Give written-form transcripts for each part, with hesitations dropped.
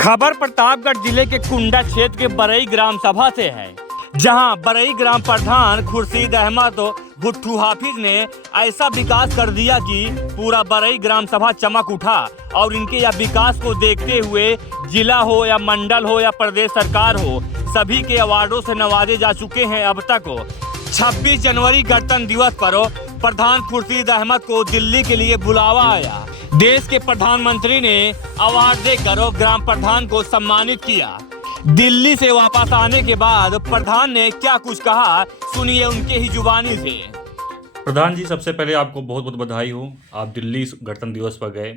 खबर प्रतापगढ़ जिले के कुंडा क्षेत्र के बरई ग्राम सभा से है, जहां बरई ग्राम प्रधान खुर्शीद अहमद भुट्टू हाफिज ने ऐसा विकास कर दिया कि पूरा बरई ग्राम सभा चमक उठा। और इनके या विकास को देखते हुए जिला हो या मंडल हो या प्रदेश सरकार हो, सभी के अवार्डों से नवाजे जा चुके हैं। अब तक 26 जनवरी गणतंत्र दिवस पर प्रधान खुर्शीद अहमद को दिल्ली के लिए बुलावा आया। देश के प्रधानमंत्री ने अवार्ड देकर ग्राम प्रधान को सम्मानित किया। दिल्ली से वापस आने के बाद प्रधान ने क्या कुछ कहा, सुनिए उनके ही जुबानी से। प्रधान जी, सबसे पहले आपको बहुत बहुत बधाई हो। आप दिल्ली गणतंत्र दिवस पर गए,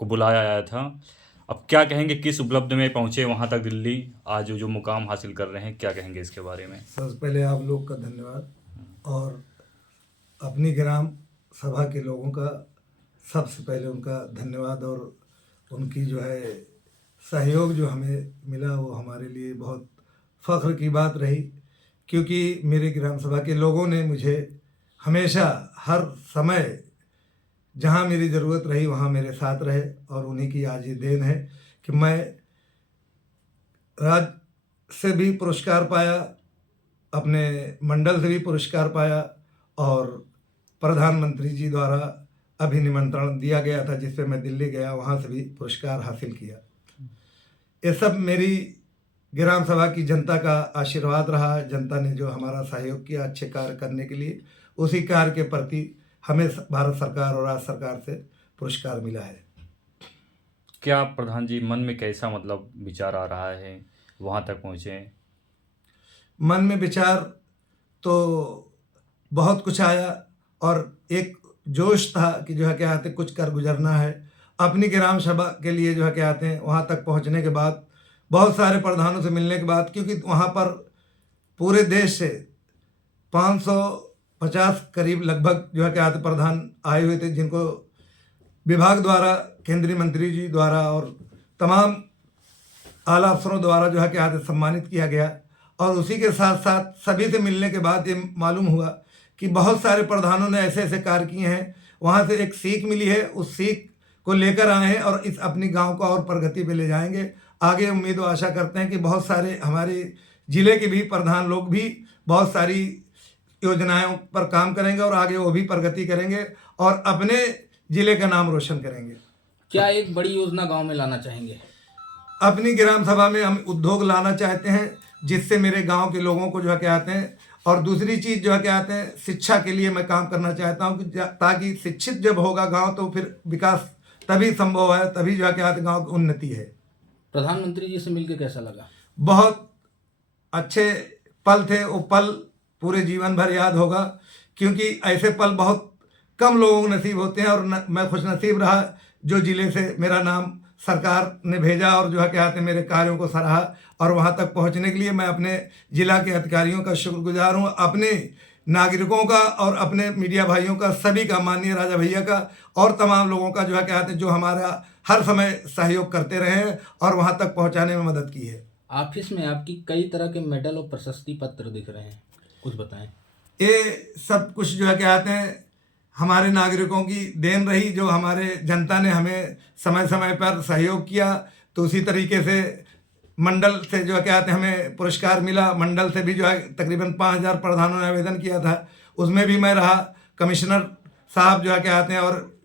को बुलाया आया था। अब क्या कहेंगे, किस उपलब्धि में पहुंचे वहां तक दिल्ली, आज जो मुकाम हासिल कर रहे हैं, क्या कहेंगे इसके बारे में? सबसे पहले आप लोग का धन्यवाद और अपनी ग्राम सभा के लोगों का सबसे पहले उनका धन्यवाद। और उनकी जो है सहयोग जो हमें मिला वो हमारे लिए बहुत फ़ख्र की बात रही, क्योंकि मेरे ग्राम सभा के लोगों ने मुझे हमेशा हर समय जहाँ मेरी ज़रूरत रही वहाँ मेरे साथ रहे। और उन्हीं की आज ये देन है कि मैं राज्य से भी पुरस्कार पाया, अपने मंडल से भी पुरस्कार पाया और प्रधानमंत्री जी द्वारा अभी निमंत्रण दिया गया था जिस पे मैं दिल्ली गया, वहाँ से भी पुरस्कार हासिल किया। ये सब मेरी ग्राम सभा की जनता का आशीर्वाद रहा। जनता ने जो हमारा सहयोग किया अच्छे कार्य करने के लिए, उसी कार्य के प्रति हमें भारत सरकार और राज्य सरकार से पुरस्कार मिला है। क्या प्रधान जी मन में कैसा विचार आ रहा है, वहां तक पहुंचे? मन में विचार तो बहुत कुछ आया और एक जोश था कि जो है क्या आते कुछ कर गुजरना है। अपनी ग्राम सभा के लिए जो है क्या आते हैं वहाँ तक पहुँचने के बाद, बहुत सारे प्रधानों से मिलने के बाद, क्योंकि वहाँ पर पूरे देश से 550 करीब लगभग जो है क्या आते प्रधान आए हुए थे, जिनको विभाग द्वारा, केंद्रीय मंत्री जी द्वारा और तमाम आला अफसरों द्वारा जो है क्या आते सम्मानित किया गया। और उसी के साथ साथ सभी से मिलने के बाद ये मालूम हुआ कि बहुत सारे प्रधानों ने ऐसे ऐसे कार्य किए हैं, वहाँ से एक सीख मिली है, उस सीख को लेकर आए हैं और इस अपनी गांव को और प्रगति पे ले जाएंगे। आगे उम्मीद और आशा करते हैं कि बहुत सारे हमारे ज़िले के भी प्रधान लोग भी बहुत सारी योजनाओं पर काम करेंगे और आगे वो भी प्रगति करेंगे और अपने ज़िले का नाम रोशन करेंगे। क्या एक बड़ी योजना गांव में लाना चाहेंगे? अपनी ग्राम सभा में हम उद्योग लाना चाहते हैं, जिससे मेरे गाँव के लोगों को जो है क्या आते हैं। और दूसरी चीज़ जो है क्या आते हैं, शिक्षा के लिए मैं काम करना चाहता हूँ कि ताकि शिक्षित जब होगा गांव तो फिर विकास तभी संभव है, तभी जो है क्या आते गांव की उन्नति है। प्रधानमंत्री जी से मिलकर कैसा लगा? बहुत अच्छे पल थे, वो पल पूरे जीवन भर याद होगा, क्योंकि ऐसे पल बहुत कम लोगों को नसीब होते हैं। और मैं खुशनसीब रहा जो ज़िले से मेरा नाम सरकार ने भेजा और जो है क्या आते मेरे कार्यों को सराहा। और वहाँ तक पहुँचने के लिए मैं अपने ज़िला के अधिकारियों का शुक्रगुजार हूँ, अपने नागरिकों का और अपने मीडिया भाइयों का, सभी का, माननीय राजा भैया का और तमाम लोगों का जो है क्या आते हैं जो हमारा हर समय सहयोग करते रहे हैं और वहाँ तक पहुँचाने में मदद की है। ऑफिस में आपकी कई तरह के मेडल और प्रशस्ति पत्र दिख रहे हैं, कुछ बताएं। ये सब कुछ जो है क्या आते हैं हमारे नागरिकों की देन रही, जो हमारे जनता ने हमें समय समय पर सहयोग किया। तो उसी तरीके से मंडल से जो है क्या आते हैं हमें पुरस्कार मिला। मंडल से भी जो है तकरीबन 5000 प्रधानों ने आवेदन किया था, उसमें भी मैं रहा। कमिश्नर साहब जो है क्या आते हैं और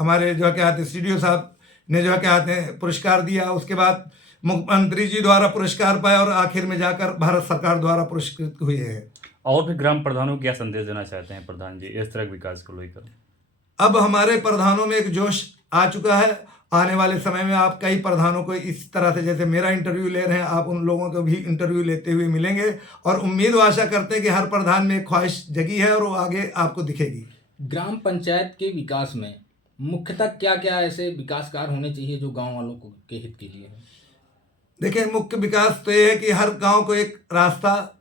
हमारे जो है क्या आते हैं CDO साहब ने जो है क्या आते हैं पुरस्कार दिया। उसके बाद मुख्यमंत्री जी द्वारा पुरस्कार पाया और आखिर में जाकर भारत सरकार द्वारा पुरस्कृत हुए हैं। और भी ग्राम प्रधानों को क्या संदेश देना चाहते हैं प्रधान जी इस तरह के विकास को लेकर? अब हमारे प्रधानों में एक जोश आ चुका है। आने वाले समय में आप कई प्रधानों को इस तरह से, जैसे मेरा इंटरव्यू ले रहे हैं, आप उन लोगों को भी इंटरव्यू लेते हुए मिलेंगे। और उम्मीद व आशा करते हैं कि हर प्रधान में एक ख्वाहिश जगी है और वो आगे आपको दिखेगी। ग्राम पंचायत के विकास में मुख्यतः क्या क्या ऐसे विकास कार्य होने चाहिए जो गाँव वालों को के हित के लिए है? देखिए, मुख्य विकास तो ये है कि हर गांव को एक रास्ता,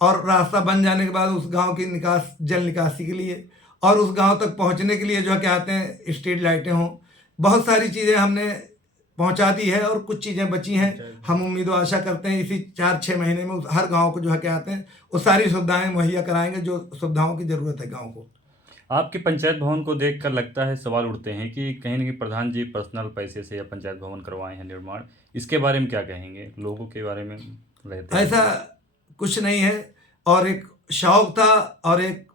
और रास्ता बन जाने के बाद उस गांव की निकास, जल निकासी के लिए और उस गांव तक पहुंचने के लिए जो है क्या आते हैं स्ट्रीट लाइटें हों। बहुत सारी चीज़ें हमने पहुंचा दी है और कुछ चीज़ें बची हैं। हम उम्मीद और आशा करते हैं इसी 4-6 महीने में हर गांव को जो है क्या आते हैं वो सारी सुविधाएं मुहैया कराएंगे जो सुविधाओं की ज़रूरत है गाँव को। आपके पंचायत भवन को देखकर लगता है, सवाल उठते हैं कि कहीं ना कहीं प्रधान जी पर्सनल पैसे से या पंचायत भवन करवाए हैं निर्माण। इसके बारे में क्या कहेंगे? लोगों के बारे में रहते हैं ऐसा कुछ नहीं है, और एक शौक था और एक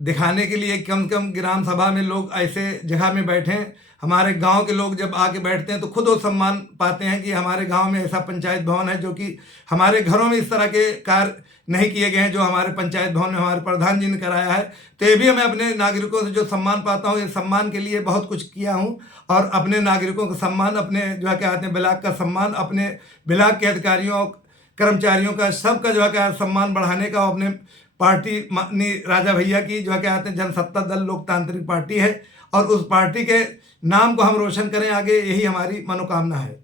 दिखाने के लिए कम से कम ग्राम सभा में लोग ऐसे जगह में बैठें। हमारे गांव के लोग जब आके बैठते हैं तो खुद वो सम्मान पाते हैं कि हमारे गांव में ऐसा पंचायत भवन है, जो कि हमारे घरों में इस तरह के कार्य नहीं किए गए हैं जो हमारे पंचायत भवन में हमारे प्रधान जी ने कराया है। तो ये भी मैं अपने नागरिकों से जो सम्मान पाता हूँ, ये सम्मान के लिए बहुत कुछ किया हूँ, और अपने नागरिकों का सम्मान, अपने जो है क्या कहते हैं ब्लॉक का सम्मान, अपने ब्लॉक के अधिकारियों कर्मचारियों का, सबका जो है क्या सम्मान बढ़ाने का, अपने पार्टी माननीय राजा भैया की जो है क्या कहते हैं जनसत्ता दल लोकतांत्रिक पार्टी है, और उस पार्टी के नाम को हम रोशन करें आगे, यही हमारी मनोकामना है।